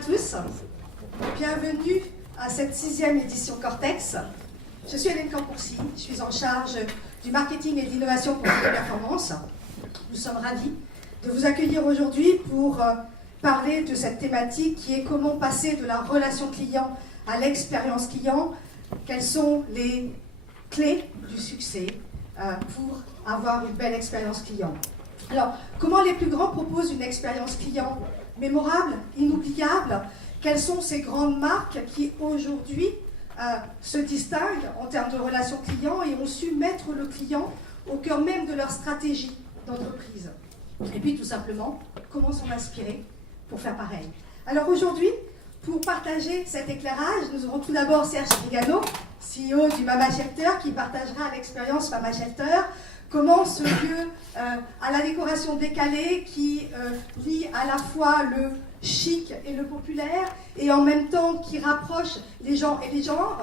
tous, bienvenue à cette 6e édition Cortex. Je suis Hélène Campourcy, je suis en charge du marketing et de l'innovation pour la performance. Nous sommes ravis de vous accueillir aujourd'hui pour parler de cette thématique qui est comment passer de la relation client à l'expérience client. Quelles sont les clés du succès pour avoir une belle expérience client. Alors, comment les plus grands proposent une expérience client mémorable, inoubliable? Quelles sont ces grandes marques qui aujourd'hui se distinguent en termes de relations clients et ont su mettre le client au cœur même de leur stratégie d'entreprise? Et puis tout simplement, comment s'en inspirer pour faire pareil? Alors aujourd'hui, pour partager cet éclairage, nous aurons tout d'abord Serge Vigano, CEO du Mama Shelter, qui partagera l'expérience Mama Shelter. Comment ce lieu à la décoration décalée qui lie à la fois le chic et le populaire et en même temps qui rapproche les gens et les genres,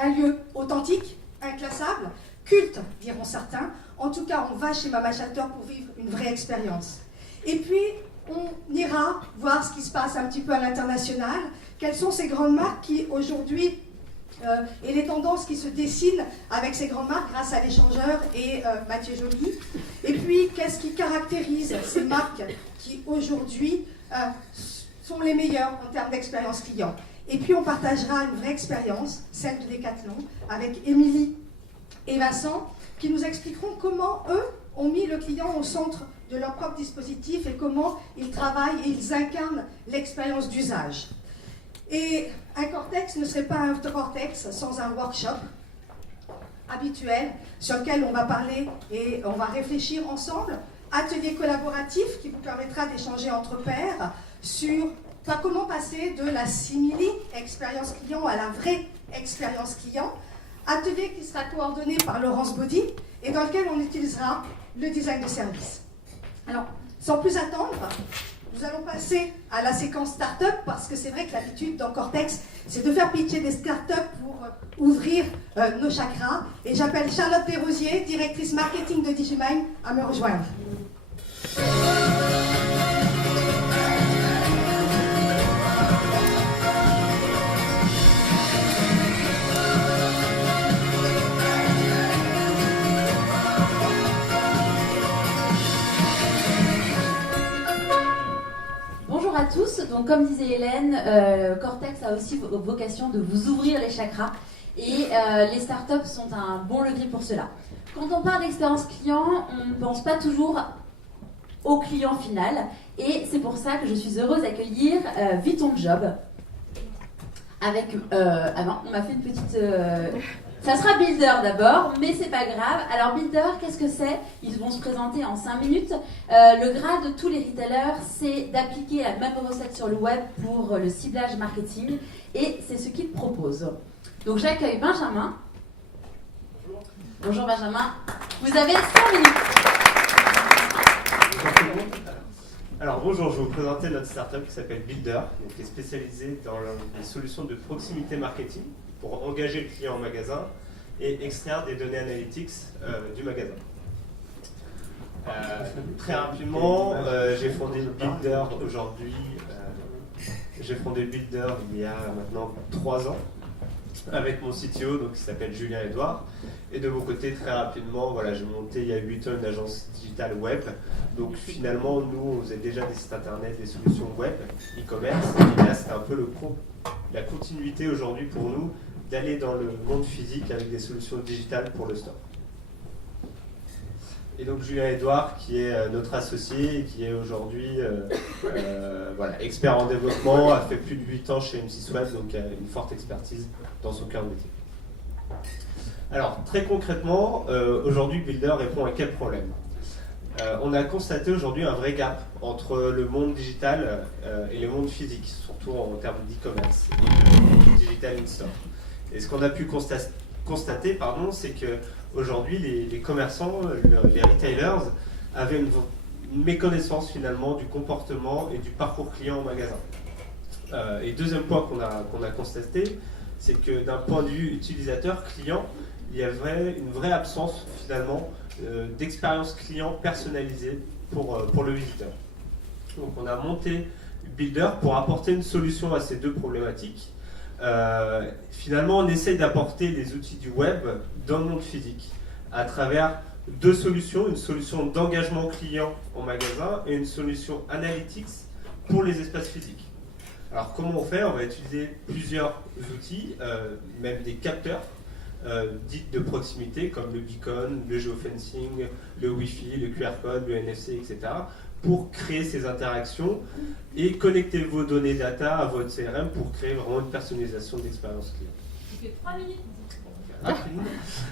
un lieu authentique, inclassable, culte diront certains. En tout cas, on va chez Mama Shelter pour vivre une vraie expérience. Et puis, on ira voir ce qui se passe un petit peu à l'international. Quelles sont ces grandes marques qui aujourd'hui et les tendances qui se dessinent avec ces grandes marques grâce à l'échangeur et Mathieu Joly. Et puis, qu'est-ce qui caractérise ces marques qui aujourd'hui sont les meilleures en termes d'expérience client. Et puis, on partagera une vraie expérience, celle de Decathlon, avec Émilie et Vincent, qui nous expliqueront comment eux ont mis le client au centre de leur propre dispositif et comment ils travaillent et ils incarnent l'expérience d'usage. Et un Cortex ne serait pas un Cortex sans un workshop habituel sur lequel on va parler et on va réfléchir ensemble. Atelier collaboratif qui vous permettra d'échanger entre pairs sur comment passer de la simili expérience client à la vraie expérience client. Atelier qui sera coordonné par Laurence Baudy et dans lequel on utilisera le design de service. Alors, sans plus attendre, nous allons passer à la séquence start-up parce que c'est vrai que l'habitude dans Cortex, c'est de faire pitcher des start-up pour ouvrir nos chakras. Et j'appelle Charlotte Desrosiers, directrice marketing de Digimind, à me rejoindre. Bonjour à tous, donc comme disait Hélène, Cortex a aussi vocation de vous ouvrir les chakras et les startups sont un bon levier pour cela. Quand on parle d'expérience client, on ne pense pas toujours au client final et c'est pour ça que je suis heureuse d'accueillir Vite ton job avec... ah non, on m'a fait une petite... Ça sera Builder d'abord, mais c'est pas grave. Alors Builder, qu'est-ce que c'est? Ils vont se présenter en 5 minutes. Le gras de tous les retailers, c'est d'appliquer la même recette sur le web pour le ciblage marketing. Et c'est ce qu'ils proposent. Donc j'accueille Benjamin. Bonjour. Bonjour Benjamin. Vous avez 5 minutes. Alors bonjour, je vais vous présenter notre startup qui s'appelle Builder, qui est spécialisée dans les solutions de proximité marketing pour engager le client en magasin et extraire des données analytics du magasin. Très rapidement, j'ai fondé Builder aujourd'hui. J'ai fondé Builder il y a maintenant 3 ans avec mon CTO donc, qui s'appelle Julien Edouard. Et de mon côté, très rapidement, voilà, j'ai monté il y a 8 ans une agence digitale web. Donc finalement, nous, on faisait déjà des sites internet, des solutions web, e-commerce. Et là, c'est un peu la continuité aujourd'hui pour nous d'aller dans le monde physique avec des solutions digitales pour le store. Et donc Julien Edouard, qui est notre associé et qui est aujourd'hui voilà, expert en développement, a fait plus de 8 ans chez M6 Web, donc a une forte expertise dans son cœur de métier. Alors très concrètement, aujourd'hui Builder répond à quel problème? On a constaté aujourd'hui un vrai gap entre le monde digital et le monde physique, surtout en termes d'e-commerce et de digital in-store. Et ce qu'on a pu constater, c'est qu'aujourd'hui, les commerçants, les retailers, avaient une méconnaissance finalement du comportement et du parcours client au magasin. Et deuxième point qu'on a constaté, c'est que d'un point de vue utilisateur, client, il y avait une vraie absence finalement d'expérience client personnalisée pour le visiteur. Donc on a monté Builder pour apporter une solution à ces deux problématiques. Finalement, on essaye d'apporter les outils du web dans le monde physique à travers deux solutions, une solution d'engagement client en magasin et une solution analytics pour les espaces physiques. Alors comment on fait? On va utiliser plusieurs outils, même des capteurs dits de proximité comme le beacon, le geofencing, le Wi-Fi, le QR code, le NFC, etc. pour créer ces interactions et connecter vos données data à votre CRM pour créer vraiment une personnalisation d'expérience client. Tu fais 3 minutes.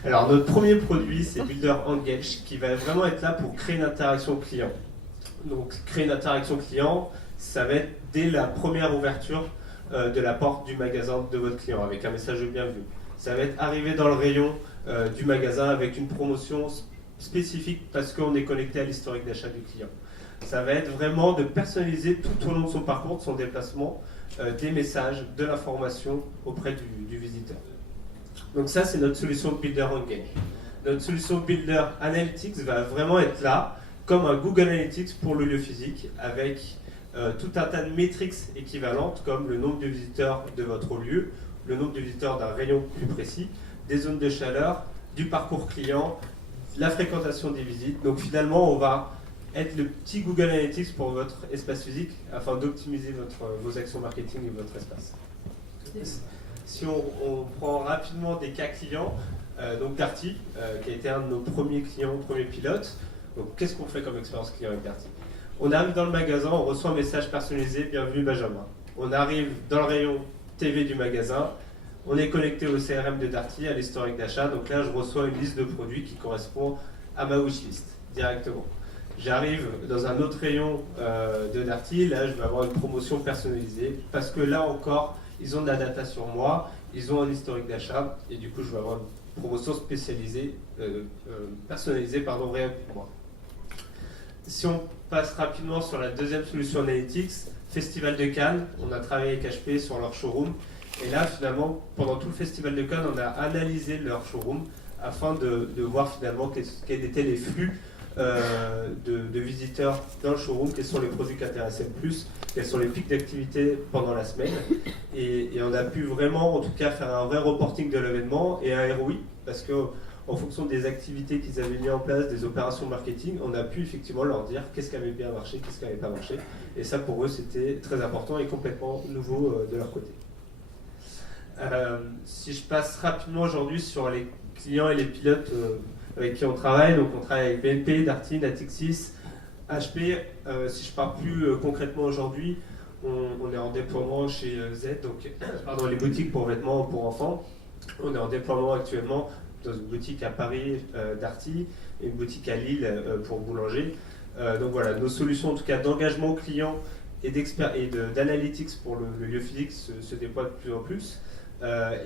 Alors notre premier produit c'est Builder Engage qui va vraiment être là pour créer une interaction client. Donc créer une interaction client, ça va être dès la première ouverture de la porte du magasin de votre client avec un message de bienvenue. Ça va être arrivé dans le rayon du magasin avec une promotion spécifique parce qu'on est connecté à l'historique d'achat du client. Ça va être vraiment de personnaliser tout au long de son parcours, de son déplacement, des messages, de l'information auprès du visiteur. Donc ça, c'est notre solution Builder Engage. Notre solution Builder Analytics va vraiment être là, comme un Google Analytics pour le lieu physique, avec tout un tas de métriques équivalentes, comme le nombre de visiteurs de votre lieu, le nombre de visiteurs d'un rayon plus précis, des zones de chaleur, du parcours client, la fréquentation des visites. Donc finalement, on va être le petit Google Analytics pour votre espace physique afin d'optimiser vos actions marketing et votre espace. Si on prend rapidement des cas clients, donc Darty, qui a été un de nos premiers clients, premiers pilotes. Donc qu'est-ce qu'on fait comme expérience client avec Darty? On arrive dans le magasin, on reçoit un message personnalisé, bienvenue Benjamin. On arrive dans le rayon TV du magasin, on est connecté au CRM de Darty, à l'historique d'achat. Donc là, je reçois une liste de produits qui correspond à ma wishlist directement. J'arrive dans un autre rayon de Darty, là je vais avoir une promotion personnalisée parce que là encore, ils ont de la data sur moi, ils ont un historique d'achat et du coup je vais avoir une promotion spécialisée, personnalisée, rien que pour moi. Si on passe rapidement sur la deuxième solution Analytics, Festival de Cannes, on a travaillé avec HP sur leur showroom et là finalement pendant tout le Festival de Cannes on a analysé leur showroom afin de voir finalement quels étaient les flux de visiteurs dans le showroom, quels sont les produits qui intéressaient le plus, quels sont les pics d'activité pendant la semaine et on a pu vraiment en tout cas faire un vrai reporting de l'événement et un ROI parce que en fonction des activités qu'ils avaient mis en place, des opérations marketing, on a pu effectivement leur dire qu'est-ce qui avait bien marché, qu'est-ce qui n'avait pas marché et ça pour eux c'était très important et complètement nouveau de leur côté. Si je passe rapidement aujourd'hui sur les clients et les pilotes avec qui on travaille, donc on travaille avec BNP, Darty, Natixis, HP. Si je parle plus concrètement aujourd'hui, on est en déploiement chez Z, donc les boutiques pour vêtements pour enfants. On est en déploiement actuellement dans une boutique à Paris, Darty, et une boutique à Lille pour Boulanger. Donc voilà, nos solutions en tout cas d'engagement client et d'analytics pour le lieu physique se déploient de plus en plus.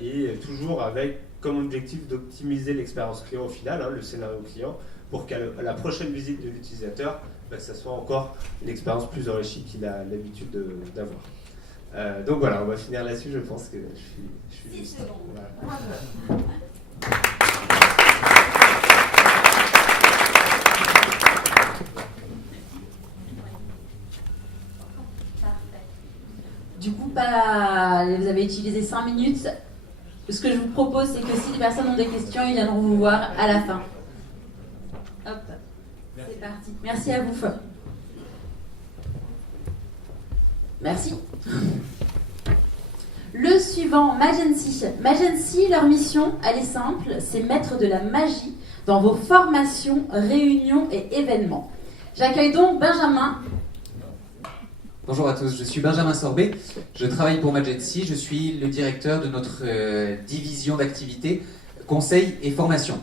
Et toujours avec comme objectif d'optimiser l'expérience client au final, le scénario client, pour qu'à la prochaine visite de l'utilisateur, ça soit encore une expérience plus enrichie qu'il a l'habitude d'avoir. Donc voilà, on va finir là-dessus, je pense que je suis juste. Voilà. Du coup, vous avez utilisé 5 minutes. Ce que je vous propose, c'est que si les personnes ont des questions, ils viendront vous voir à la fin. Hop, c'est parti. Merci à vous. Merci. Le suivant, Magency. Magency, leur mission, elle est simple, c'est mettre de la magie dans vos formations, réunions et événements. J'accueille donc Benjamin. Bonjour à tous, je suis Benjamin Sorbet, je travaille pour Magency, je suis le directeur de notre division d'activités conseil et formation.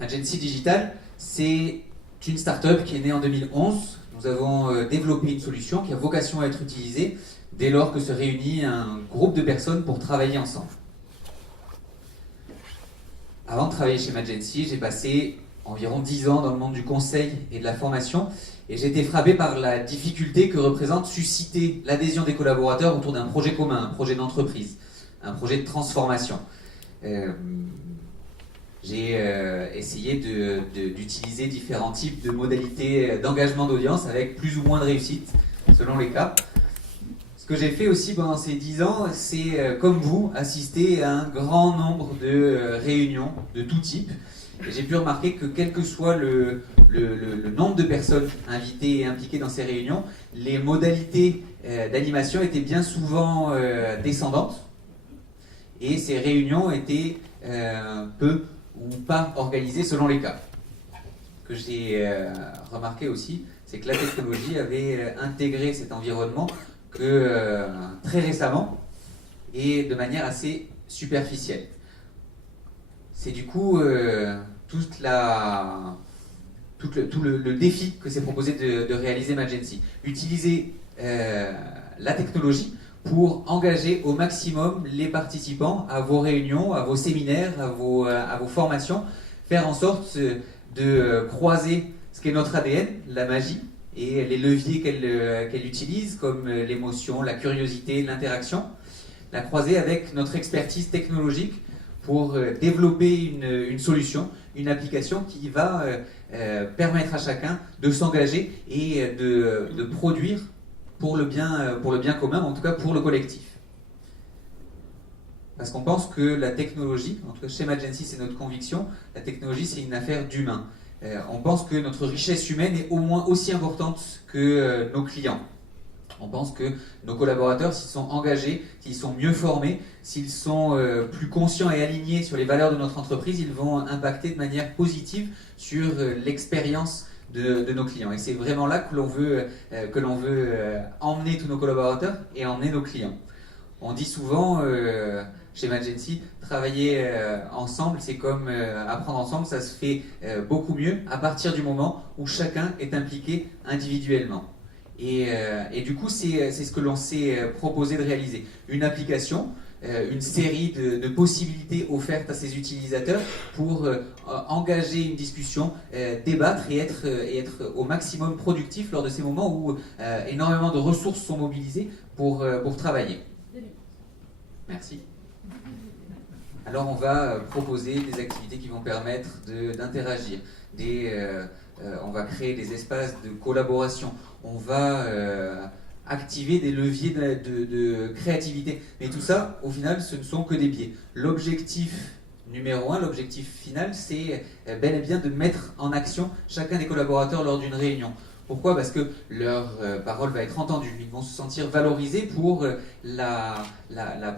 Magency Digital, c'est une start-up qui est née en 2011. Nous avons développé une solution qui a vocation à être utilisée dès lors que se réunit un groupe de personnes pour travailler ensemble. Avant de travailler chez Magency, j'ai passé environ 10 ans dans le monde du conseil et de la formation. Et j'ai été frappé par la difficulté que représente susciter l'adhésion des collaborateurs autour d'un projet commun, un projet d'entreprise, un projet de transformation. J'ai essayé d'utiliser différents types de modalités d'engagement d'audience avec plus ou moins de réussite, selon les cas. Ce que j'ai fait aussi pendant ces 10 ans, c'est, comme vous, assister à un grand nombre de réunions de tout type. Et j'ai pu remarquer que quel que soit le nombre de personnes invitées et impliquées dans ces réunions, les modalités d'animation étaient bien souvent descendantes. Et ces réunions étaient peu ou pas organisées selon les cas. Ce que j'ai remarqué aussi, c'est que la technologie avait intégré cet environnement que très récemment et de manière assez superficielle. C'est du coup tout le défi que s'est proposé de réaliser Magency. Utiliser la technologie pour engager au maximum les participants à vos réunions, à vos séminaires, à vos formations, faire en sorte de croiser ce qu'est notre ADN, la magie, et les leviers qu'elle utilise, comme l'émotion, la curiosité, l'interaction, la croiser avec notre expertise technologique pour développer une solution, une application qui va permettre à chacun de s'engager et de produire pour le bien commun, en tout cas pour le collectif. Parce qu'on pense que la technologie, en tout cas chez Magency, c'est notre conviction, la technologie c'est une affaire d'humain. On pense que notre richesse humaine est au moins aussi importante que nos clients. On pense que nos collaborateurs, s'ils sont engagés, s'ils sont mieux formés, s'ils sont plus conscients et alignés sur les valeurs de notre entreprise, ils vont impacter de manière positive sur l'expérience de nos clients. Et c'est vraiment là que l'on veut emmener tous nos collaborateurs et emmener nos clients. On dit souvent chez Magency, travailler ensemble, c'est comme apprendre ensemble, ça se fait beaucoup mieux à partir du moment où chacun est impliqué individuellement. Et du coup, c'est ce que l'on s'est proposé de réaliser. Une application, une série de possibilités offertes à ses utilisateurs pour engager une discussion, débattre et être au maximum productif lors de ces moments où énormément de ressources sont mobilisées pour travailler. Merci. Alors on va proposer des activités qui vont permettre d'interagir, on va créer des espaces de collaboration, on va activer des leviers de créativité. Mais tout ça, au final, ce ne sont que des biais. L'objectif numéro 1, l'objectif final, c'est bel et bien de mettre en action chacun des collaborateurs lors d'une réunion. Pourquoi ? Parce que leur parole va être entendue, ils vont se sentir valorisés pour la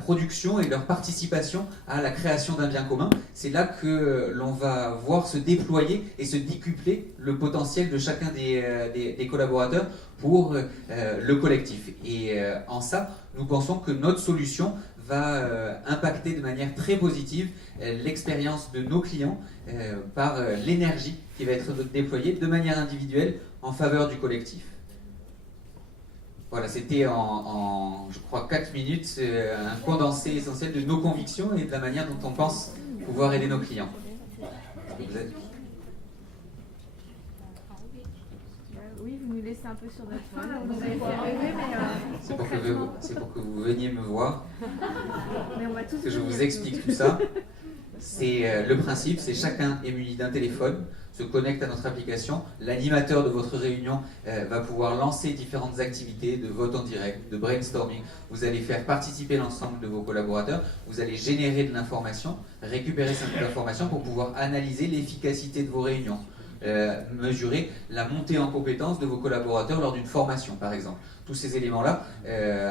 production et leur participation à la création d'un bien commun. C'est là que l'on va voir se déployer et se décupler le potentiel de chacun des collaborateurs pour le collectif. Et en ça, nous pensons que notre solution va impacter de manière très positive l'expérience de nos clients par l'énergie qui va être déployée de manière individuelle en faveur du collectif. Voilà, c'était je crois, 4 minutes, un condensé essentiel de nos convictions et de la manière dont on pense pouvoir aider nos clients. Oui, vous nous laissez un peu sur notre fin. Vous avez fait rêver, mais... C'est pour que vous veniez me voir, mais on va tous que je vous explique tout ça. C'est le principe, c'est chacun est muni d'un téléphone, se connecte à notre application. L'animateur de votre réunion va pouvoir lancer différentes activités de vote en direct, de brainstorming. Vous allez faire participer l'ensemble de vos collaborateurs. Vous allez générer de l'information, récupérer cette information pour pouvoir analyser l'efficacité de vos réunions. Mesurer la montée en compétences de vos collaborateurs lors d'une formation, par exemple. Tous ces éléments-là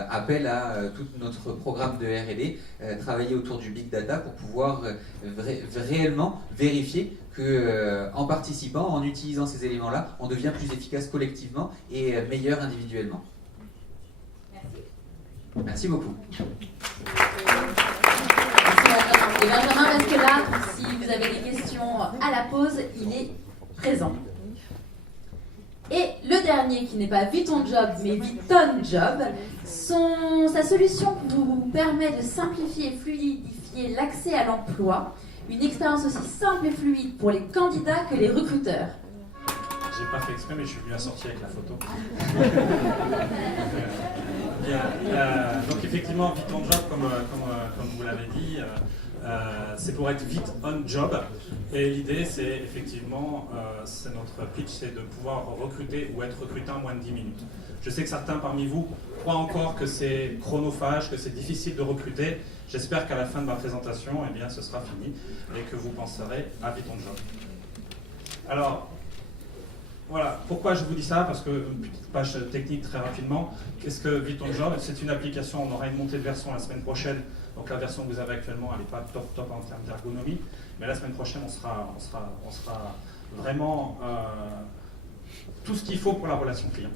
appellent à tout notre programme de R&D, travailler autour du Big Data pour pouvoir réellement vérifier qu'en participant, en utilisant ces éléments-là, on devient plus efficace collectivement et meilleur individuellement. Merci. Merci beaucoup. Et Benjamin reste là, si vous avez des questions à la pause, il est présent. Et le dernier, qui n'est pas Vite ton job, mais Vite ton job, sa solution vous permet de simplifier et fluidifier l'accès à l'emploi, une expérience aussi simple et fluide pour les candidats que les recruteurs. J'ai pas fait exprès, mais je suis venu assorti avec la photo. Donc effectivement, Vite ton job, comme vous l'avez dit, C'est pour être vite on job. Et l'idée, c'est effectivement, c'est notre pitch, c'est de pouvoir recruter ou être recruté en moins de 10 minutes. Je sais que certains parmi vous croient encore que c'est chronophage, que c'est difficile de recruter. J'espère qu'à la fin de ma présentation, eh bien, ce sera fini et que vous penserez à vite on job. Alors, voilà, pourquoi je vous dis ça? Parce que, une petite page technique très rapidement. Qu'est-ce que Vite on Job? C'est une application, on aura une montée de version la semaine prochaine. Donc la version que vous avez actuellement, elle n'est pas top en termes d'ergonomie. Mais la semaine prochaine, on sera vraiment tout ce qu'il faut pour la relation client.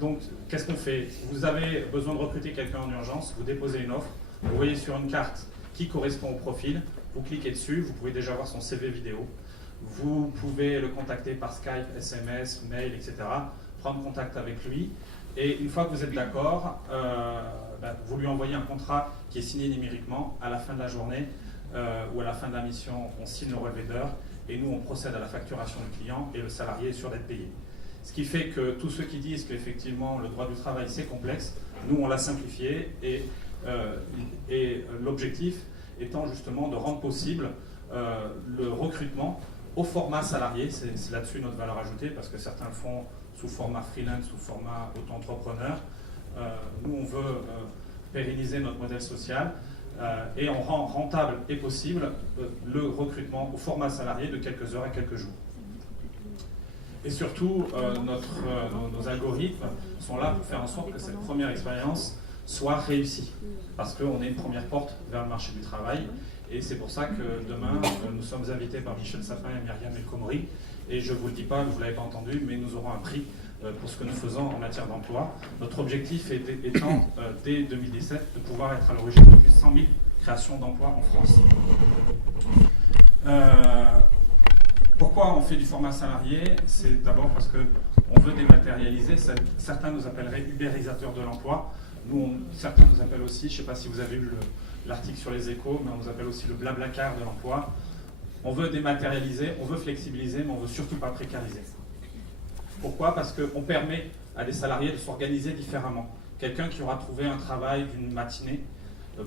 Donc, qu'est-ce qu'on fait? Vous avez besoin de recruter quelqu'un en urgence, vous déposez une offre, vous voyez sur une carte qui correspond au profil, vous cliquez dessus, vous pouvez déjà voir son CV vidéo. Vous pouvez le contacter par Skype, SMS, mail, etc. Prendre contact avec lui. Et une fois que vous êtes d'accord, vous lui envoyez un contrat qui est signé numériquement. À la fin de la journée ou à la fin de la mission, on signe le relevé d'heures et nous, on procède à la facturation du client et le salarié est sûr d'être payé. Ce qui fait que tous ceux qui disent qu'effectivement le droit du travail c'est complexe, nous, on l'a simplifié et l'objectif étant justement de rendre possible le recrutement au format salarié. C'est là-dessus notre valeur ajoutée, parce que certains le font sous format freelance, sous format auto-entrepreneur. Nous, on veut pérenniser notre modèle social et on rend rentable et possible le recrutement au format salarié de quelques heures à quelques jours. Et surtout, nos algorithmes sont là pour faire en sorte que cette première expérience soit réussie, parce qu'on est une première porte vers le marché du travail. Et c'est pour ça que demain, nous sommes invités par Michel Sapin et Myriam El Khomri. Et je ne vous le dis pas, vous ne l'avez pas entendu, mais nous aurons un prix pour ce que nous faisons en matière d'emploi. Notre objectif étant, dès 2017, de pouvoir être à l'origine de plus de 100 000 créations d'emplois en France. Pourquoi on fait du format salarié? C'est d'abord parce qu'on veut dématérialiser. Certains nous appelleraient ubérisateurs de l'emploi. Certains nous appellent aussi, je ne sais pas si vous avez vu l'article sur les Échos, mais on nous appelle aussi le blablacar de l'emploi. On veut dématérialiser, on veut flexibiliser, mais on ne veut surtout pas précariser. Pourquoi? Parce qu'on permet à des salariés de s'organiser différemment. Quelqu'un qui aura trouvé un travail d'une matinée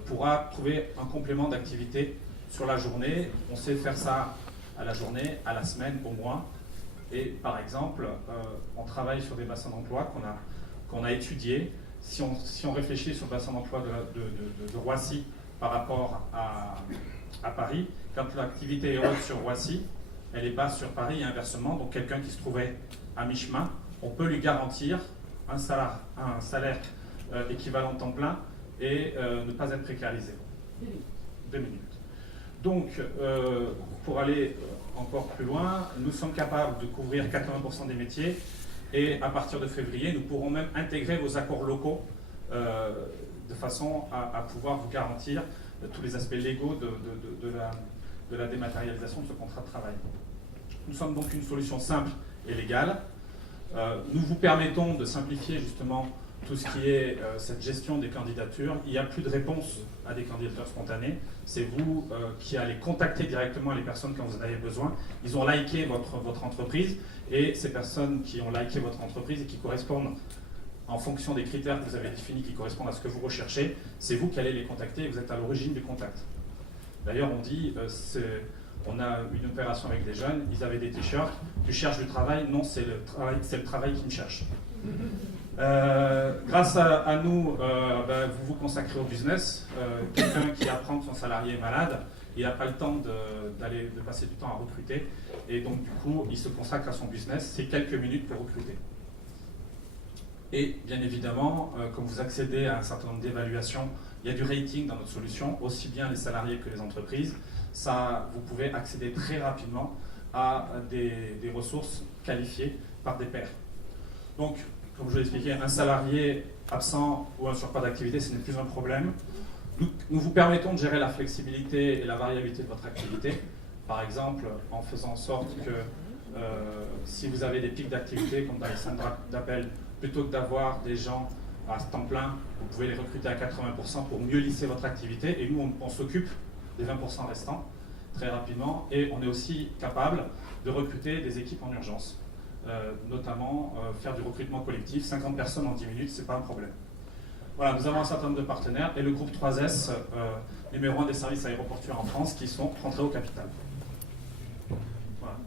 pourra trouver un complément d'activité sur la journée. On sait faire ça à la journée, à la semaine, au mois. Et par exemple, on travaille sur des bassins d'emploi qu'on a étudiés. Si on réfléchit sur le bassin d'emploi de Roissy par rapport à Paris, quand l'activité est haute sur Roissy, elle est basse sur Paris et inversement. Donc quelqu'un qui se trouvait à mi-chemin, on peut lui garantir un salaire équivalent temps plein et ne pas être précarisé. 2 minutes. Donc, pour aller encore plus loin, nous sommes capables de couvrir 80% des métiers. Et à partir de février, nous pourrons même intégrer vos accords locaux de façon à pouvoir vous garantir tous les aspects légaux de la dématérialisation de ce contrat de travail. Nous sommes donc une solution simple et légale. Nous vous permettons de simplifier justement tout ce qui est cette gestion des candidatures. Il n'y a plus de réponse à des candidatures spontanées. C'est vous qui allez contacter directement les personnes quand vous en avez besoin. Ils ont liké votre entreprise et ces personnes qui ont liké votre entreprise et qui correspondent en fonction des critères que vous avez définis, qui correspondent à ce que vous recherchez, c'est vous qui allez les contacter et vous êtes à l'origine du contact. D'ailleurs, on dit, on a une opération avec des jeunes, ils avaient des t-shirts, tu cherches du travail, non, c'est le travail qui me cherche. Grâce à nous, vous vous consacrez au business. Quelqu'un qui apprend que son salarié est malade, il n'a pas le temps de passer du temps à recruter, et donc du coup, il se consacre à son business. C'est quelques minutes pour recruter. Et bien évidemment, comme vous accédez à un certain nombre d'évaluations, il y a du rating dans notre solution, aussi bien les salariés que les entreprises. Vous pouvez accéder très rapidement à des ressources qualifiées par des pairs. Donc, comme je l'ai expliqué, un salarié absent ou un surcroît d'activité, ce n'est plus un problème. Nous vous permettons de gérer la flexibilité et la variabilité de votre activité. Par exemple, en faisant en sorte que si vous avez des pics d'activité, comme dans les centres d'appel, plutôt que d'avoir des gens à temps plein, vous pouvez les recruter à 80% pour mieux lisser votre activité. Et nous, on s'occupe des 20% restants très rapidement. Et on est aussi capable de recruter des équipes en urgence. Notamment faire du recrutement collectif, 50 personnes en 10 minutes, ce n'est pas un problème. Voilà, nous avons un certain nombre de partenaires et le groupe 3S, numéro 1 des services aéroportuaires en France, qui sont rentrés au capital. Voilà.